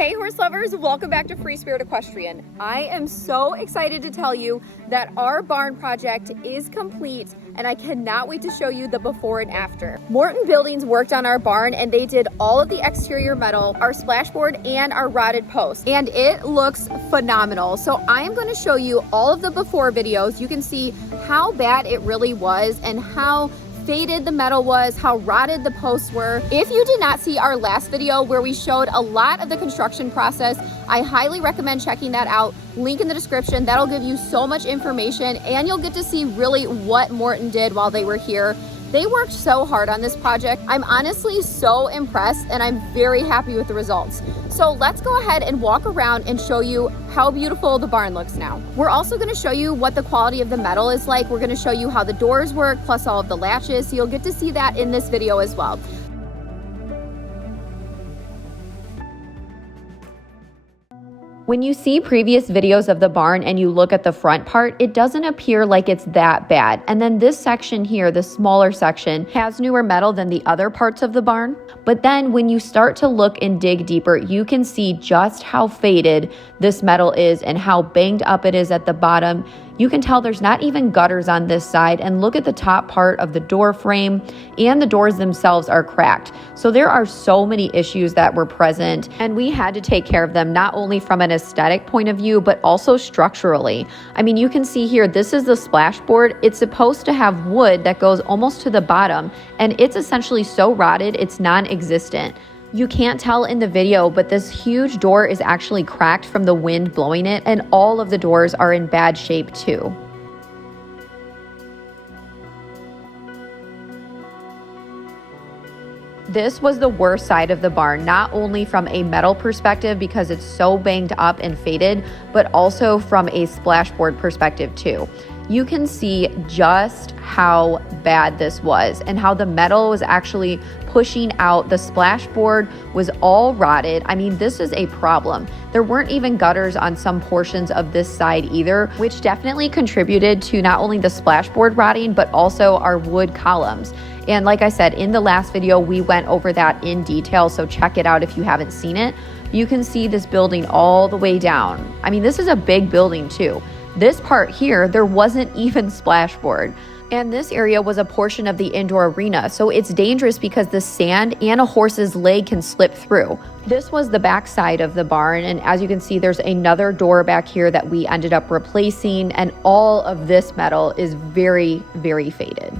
Hey horse lovers, welcome back to Free Spirit Equestrian. I am so excited to tell you that our barn project is complete and I cannot wait to show you the before and after. Morton Buildings worked on our barn and they did all of the exterior metal, our splashboard and our rotted posts, and it looks phenomenal. So I am going to show you all of the before videos. You can see how bad it really was and how faded the metal was, how rotted the posts were. If you did not see our last video where we showed a lot of the construction process, I highly recommend checking that out. Link in the description. That'll give you so much information and you'll get to see really what Morton did while they were here. They worked so hard on this project. I'm honestly so impressed and I'm very happy with the results. So let's go ahead and walk around and show you how beautiful the barn looks now. We're also going to show you what the quality of the metal is like. We're going to show you how the doors work, plus all of the latches. So you'll get to see that in this video as well. When you see previous videos of the barn and you look at the front part, it doesn't appear like it's that bad. And then this section here, the smaller section, has newer metal than the other parts of the barn. But then when you start to look and dig deeper, you can see just how faded this metal is and how banged up it is at the bottom. You can tell there's not even gutters on this side, and look at the top part of the door frame, and the doors themselves are cracked. So there are so many issues that were present and we had to take care of them, not only from an aesthetic point of view, but also structurally. I mean, you can see here, this is the splashboard. It's supposed to have wood that goes almost to the bottom, and it's essentially so rotted, it's non-existent. You can't tell in the video, but this huge door is actually cracked from the wind blowing it, and all of the doors are in bad shape too. This was the worst side of the barn, not only from a metal perspective because it's so banged up and faded, but also from a splashboard perspective too. You can see just how bad this was and how the metal was actually pushing out. The splashboard was all rotted. I mean, this is a problem. There weren't even gutters on some portions of this side either, which definitely contributed to not only the splashboard rotting, but also our wood columns. And like I said, in the last video, we went over that in detail, so check it out if you haven't seen it. You can see this building all the way down. I mean, this is a big building too. This part here, there wasn't even splashboard. And this area was a portion of the indoor arena, so it's dangerous because the sand and a horse's leg can slip through. This was the back side of the barn, and as you can see, there's another door back here that we ended up replacing, and all of this metal is very, very faded.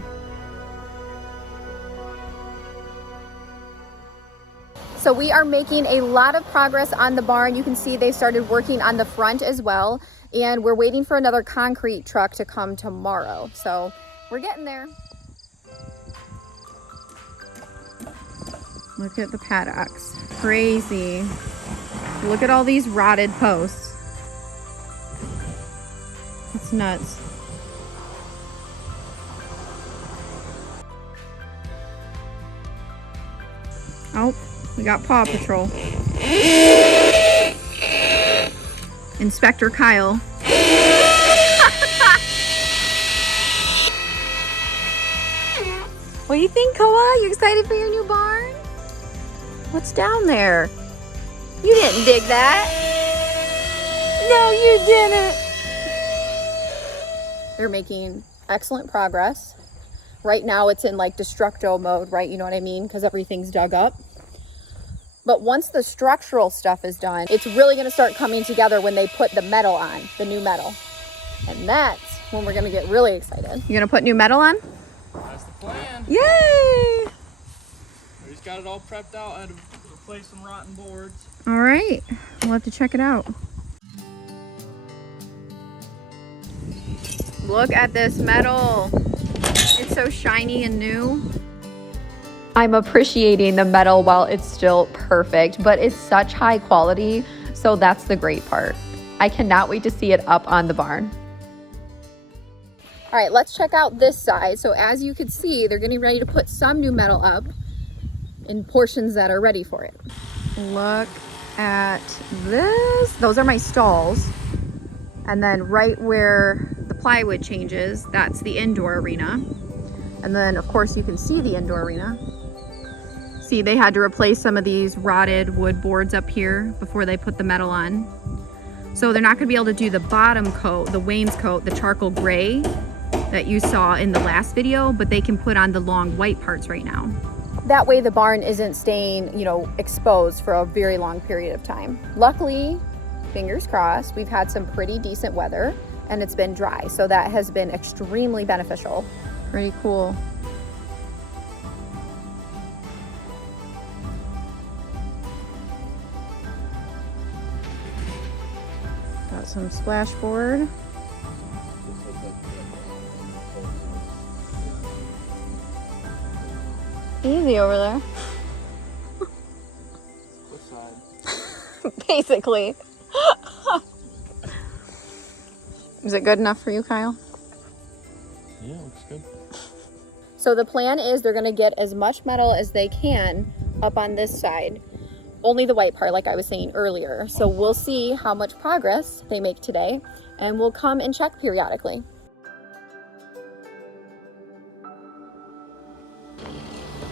So we are making a lot of progress on the barn. You can see they started working on the front as well, and we're waiting for another concrete truck to come tomorrow. So we're getting there. Look at the paddocks. Crazy. Look at all these rotted posts. It's nuts. Oh, we got Paw Patrol. Inspector Kyle. What do you think, Koa? You excited for your new barn? What's down there? You didn't dig that. No, you didn't. They're making excellent progress. Right now it's in like destructo mode, right? You know what I mean? Because everything's dug up. But once the structural stuff is done, it's really going to start coming together when they put the metal on, the new metal. And that's when we're going to get really excited. You going to put new metal on? That's the plan. Yay! We just got it all prepped out. I had to replace some rotten boards. All right. We'll have to check it out. Look at this metal. It's so shiny and new. I'm appreciating the metal while it's still perfect, but it's such high quality, so that's the great part. I cannot wait to see it up on the barn. All right, let's check out this side. So as you can see, they're getting ready to put some new metal up in portions that are ready for it. Look at this. Those are my stalls. And then right where the plywood changes, that's the indoor arena. And then of course you can see the indoor arena. see they had to replace some of these rotted wood boards up here before they put the metal on. So they're not gonna be able to do the bottom coat, the wainscot, the charcoal gray that you saw in the last video, but they can put on the long white parts right now. That way the barn isn't staying, you know, exposed for a very long period of time. Luckily, fingers crossed, we've had some pretty decent weather and it's been dry. So that has been extremely beneficial. Pretty cool. Got some splashboard. Easy over there. What side? Basically. Is it good enough for you, Kyle? Yeah, looks good. So the plan is they're gonna get as much metal as they can up on this side. Only the white part, like I was saying earlier. So we'll see how much progress they make today, and we'll come and check periodically.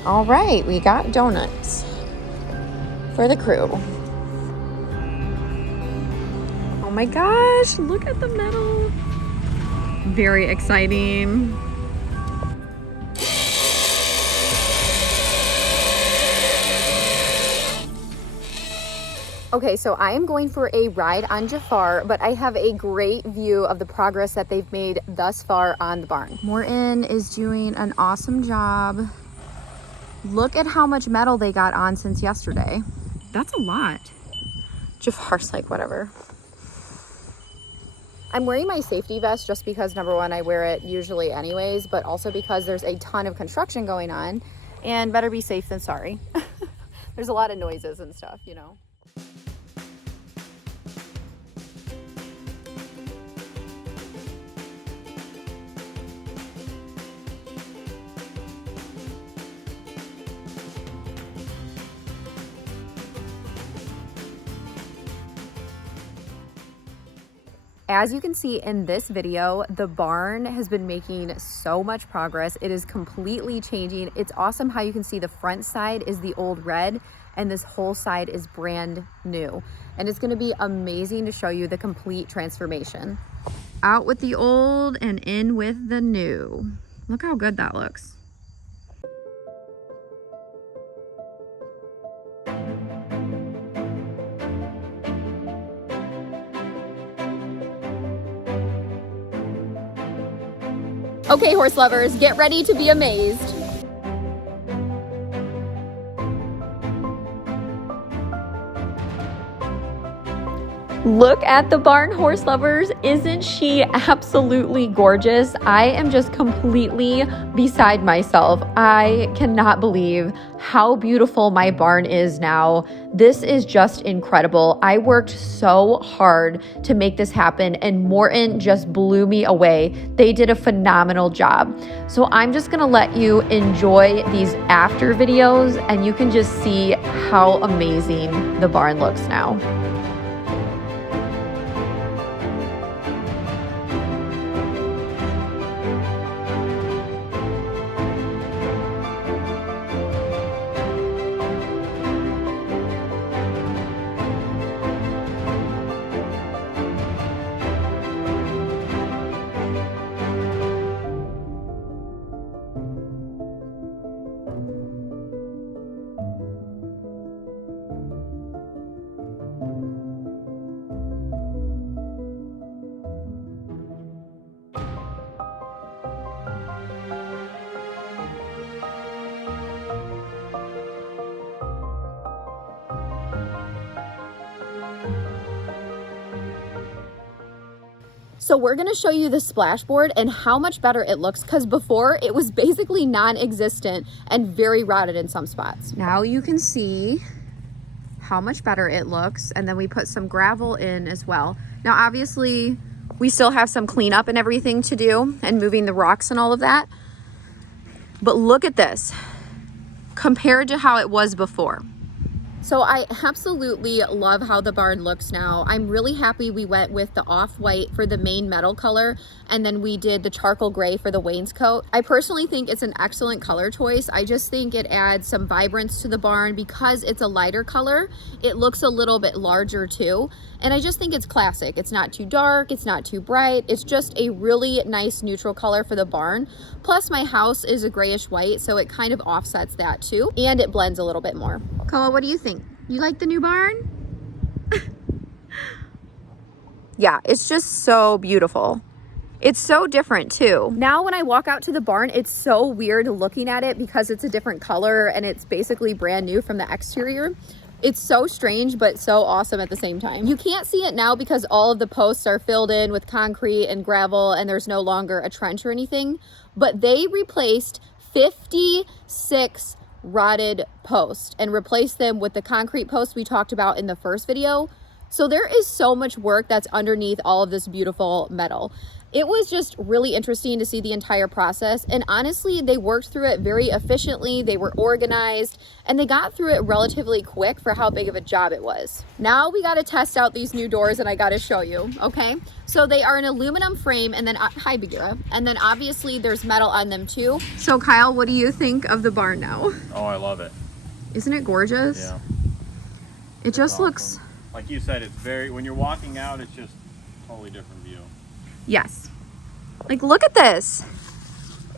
All right, we got donuts for the crew. Oh my gosh, look at the metal. Very exciting. Okay, so I am going for a ride on Jafar, but I have a great view of the progress that they've made thus far on the barn. Morton is doing an awesome job. Look at how much metal they got on since yesterday. That's a lot. Jafar's like, whatever. I'm wearing my safety vest just because, number one, I wear it usually anyways, but also because there's a ton of construction going on, and better be safe than sorry. There's a lot of noises and stuff, you know. As you can see in this video, the barn has been making so much progress. It is completely changing. It's awesome how you can see the front side is the old red and this whole side is brand new. And it's gonna be amazing to show you the complete transformation. Out with the old and in with the new. Look how good that looks. Okay, horse lovers, get ready to be amazed. Look at the barn, horse lovers. Isn't she absolutely gorgeous? I am just completely beside myself. I cannot believe how beautiful my barn is now. This is just incredible. I worked so hard to make this happen, and Morton just blew me away. They did a phenomenal job. So I'm just gonna let you enjoy these after videos, and you can just see how amazing the barn looks now. So we're gonna show you the splashboard and how much better it looks, because before it was basically non-existent and very rotted in some spots. Now you can see how much better it looks, and then we put some gravel in as well. Now obviously we still have some cleanup and everything to do and moving the rocks and all of that, but look at this compared to how it was before. So I absolutely love how the barn looks now. I'm really happy we went with the off-white for the main metal color, and then we did the charcoal gray for the wainscot. I personally think it's an excellent color choice. I just think it adds some vibrance to the barn because it's a lighter color. It looks a little bit larger too. And I just think it's classic. It's not too dark, it's not too bright. It's just a really nice neutral color for the barn. Plus my house is a grayish white, so it kind of offsets that too. And it blends a little bit more. Koa, what do you think? You like the new barn? Yeah, it's just so beautiful. It's so different too. Now when I walk out to the barn, it's so weird looking at it because it's a different color and it's basically brand new from the exterior. It's so strange, but so awesome at the same time. You can't see it now because all of the posts are filled in with concrete and gravel and there's no longer a trench or anything, but they replaced 56 rotted posts and replaced them with the concrete posts we talked about in the first video. So there is so much work that's underneath all of this beautiful metal. It was just really interesting to see the entire process, and honestly they worked through it very efficiently. They were organized and they got through it relatively quick for how big of a job it was. Now we got to test out these new doors and I got to show you. Okay, so they are an aluminum frame, and then hi Bagheera, and then obviously there's metal on them too. So Kyle, what do you think of the barn now? Oh, I love it. Isn't it gorgeous? Yeah, it just awesome. Looks like you said, it's very, when you're walking out, it's just a totally different view. Yes. Like, look at this.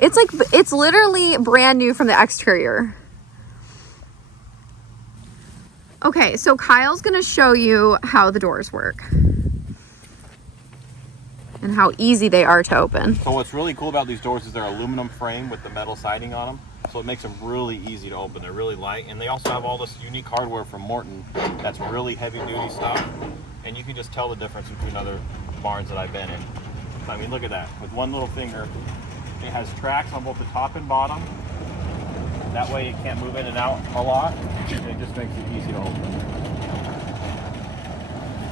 It's like, it's literally brand new from the exterior. Okay, so Kyle's gonna show you how the doors work and how easy they are to open. So what's really cool about these doors is they're aluminum frame with the metal siding on them. So it makes them really easy to open. They're really light, and they also have all this unique hardware from Morton that's really heavy duty stuff. And you can just tell the difference between other barns that I've been in. I mean, look at that. With one little finger, it has tracks on both the top and bottom. That way it can't move in and out a lot. And it just makes it easy to open.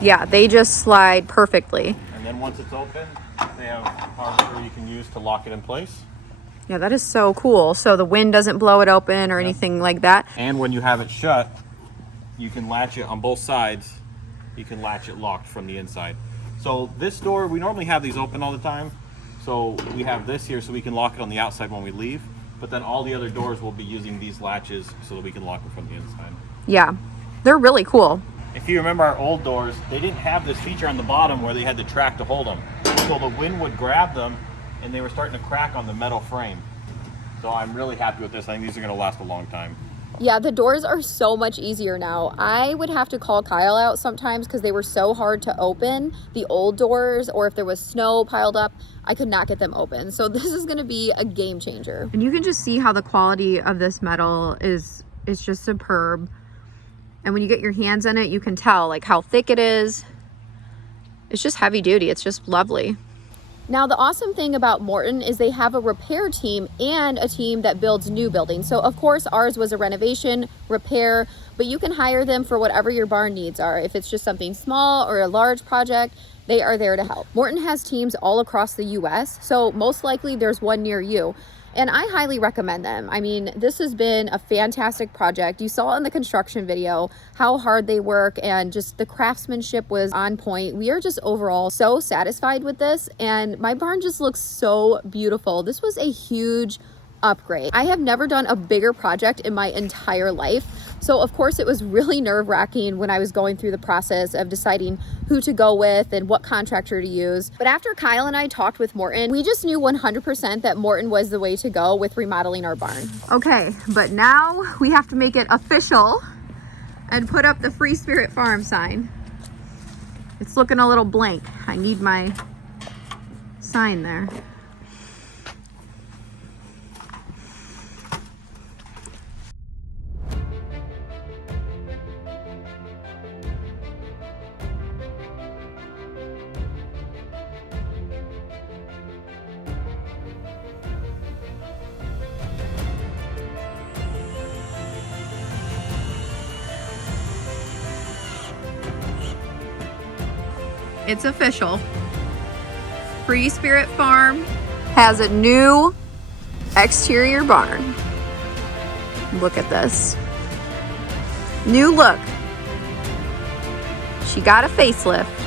Yeah, they just slide perfectly. And then once it's open, they have hardware you can use to lock it in place. Yeah, that is so cool. So the wind doesn't blow it open or anything like that. And when you have it shut, you can latch it on both sides. You can latch it locked from the inside. So this door, we normally have these open all the time. So we have this here so we can lock it on the outside when we leave. But then all the other doors will be using these latches so that we can lock it from the inside. Yeah, they're really cool. If you remember our old doors, they didn't have this feature on the bottom where they had the track to hold them. So the wind would grab them and they were starting to crack on the metal frame. So I'm really happy with this. I think these are going to last a long time. Yeah, the doors are so much easier now. I would have to call Kyle out sometimes because they were so hard to open, the old doors, or if there was snow piled up, I could not get them open. So this is going to be a game changer. And you can just see how the quality of this metal is just superb. And when you get your hands on it, you can tell like how thick it is. It's just heavy duty. It's just lovely. Now, the awesome thing about Morton is they have a repair team and a team that builds new buildings. So of course ours was a renovation, repair, but you can hire them for whatever your barn needs are. If it's just something small or a large project, they are there to help. Morton has teams all across the US, so most likely there's one near you. And I highly recommend them. I mean, this has been a fantastic project. You saw in the construction video how hard they work, and just the craftsmanship was on point. We are just overall so satisfied with this, and my barn just looks so beautiful. This was a huge upgrade. I have never done a bigger project in my entire life. So of course it was really nerve-wracking when I was going through the process of deciding who to go with and what contractor to use. But after Kyle and I talked with Morton, we just knew 100% that Morton was the way to go with remodeling our barn. Okay, but now we have to make it official and put up the Free Spirit Farm sign. It's looking a little blank. I need my sign there. It's official. Free Spirit Farm has a new exterior barn. Look at this. New look. She got a facelift.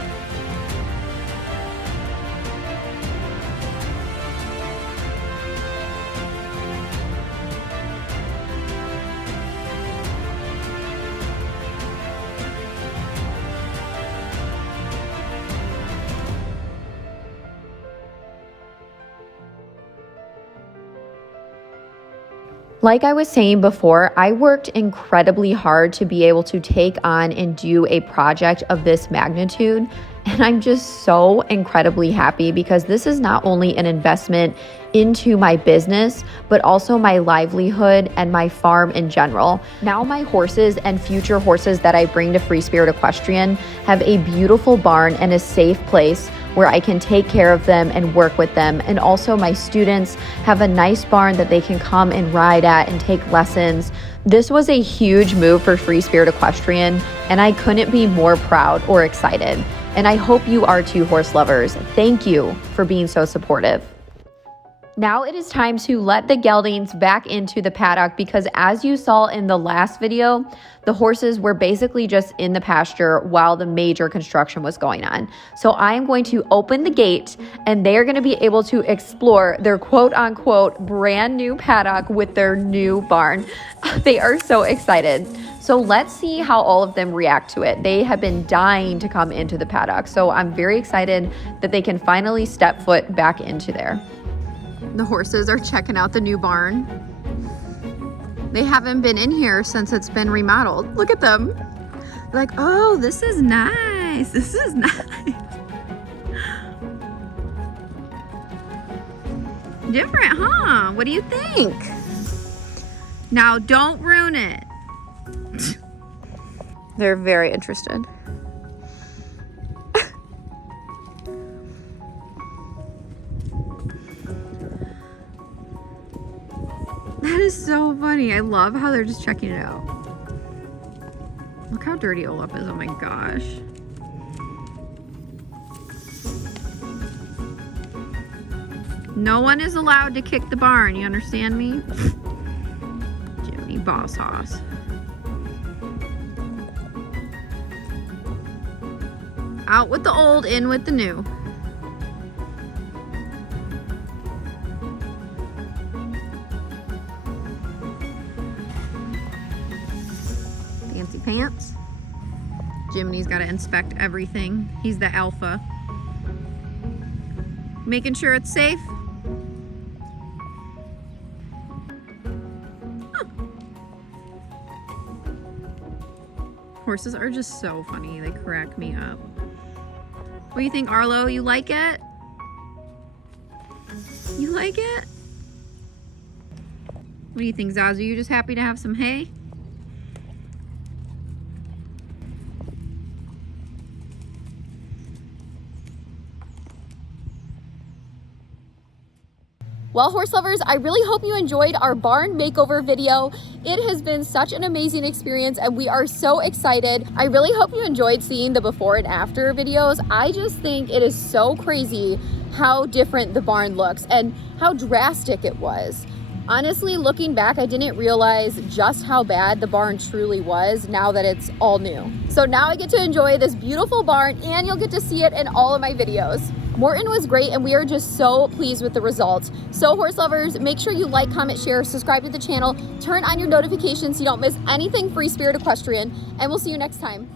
Like I was saying before, I worked incredibly hard to be able to take on and do a project of this magnitude. And I'm just so incredibly happy because this is not only an investment into my business, but also my livelihood and my farm in general. Now my horses and future horses that I bring to Free Spirit Equestrian have a beautiful barn and a safe place where I can take care of them and work with them. And also my students have a nice barn that they can come and ride at and take lessons. This was a huge move for Free Spirit Equestrian, and I couldn't be more proud or excited. And I hope you are too, horse lovers. Thank you for being so supportive. Now it is time to let the geldings back into the paddock because as you saw in the last video, the horses were basically just in the pasture while the major construction was going on. So I am going to open the gate and they are going to be able to explore their quote unquote brand new paddock with their new barn. They are so excited. So let's see how all of them react to it. They have been dying to come into the paddock. So I'm very excited that they can finally step foot back into there. The horses are checking out the new barn. They haven't been in here since it's been remodeled. Look at them. Like, oh, this is nice. This is nice. Different, huh? What do you think? Now, don't ruin it. They're very interested. That is so funny. I love how they're just checking it out. Look how dirty Olaf is. Oh my gosh. No one is allowed to kick the barn. You understand me? Jiminy boss hoss. Out with the old, in with the new. Fancy pants. Jiminy's got to inspect everything. He's the alpha. Making sure it's safe. Huh. Horses are just so funny. They crack me up. What do you think, Arlo? You like it? You like it? What do you think, ZAZU? You just happy to have some hay? Well, horse lovers, I really hope you enjoyed our barn makeover video. It has been such an amazing experience and we are so excited. I really hope you enjoyed seeing the before and after videos. I just think it is so crazy how different the barn looks and how drastic it was. Honestly, looking back, I didn't realize just how bad the barn truly was now that it's all new. So now I get to enjoy this beautiful barn and you'll get to see it in all of my videos. Morton was great and we are just so pleased with the results. So horse lovers, make sure you like, comment, share, subscribe to the channel, turn on your notifications so you don't miss anything Free Spirit Equestrian, and we'll see you next time.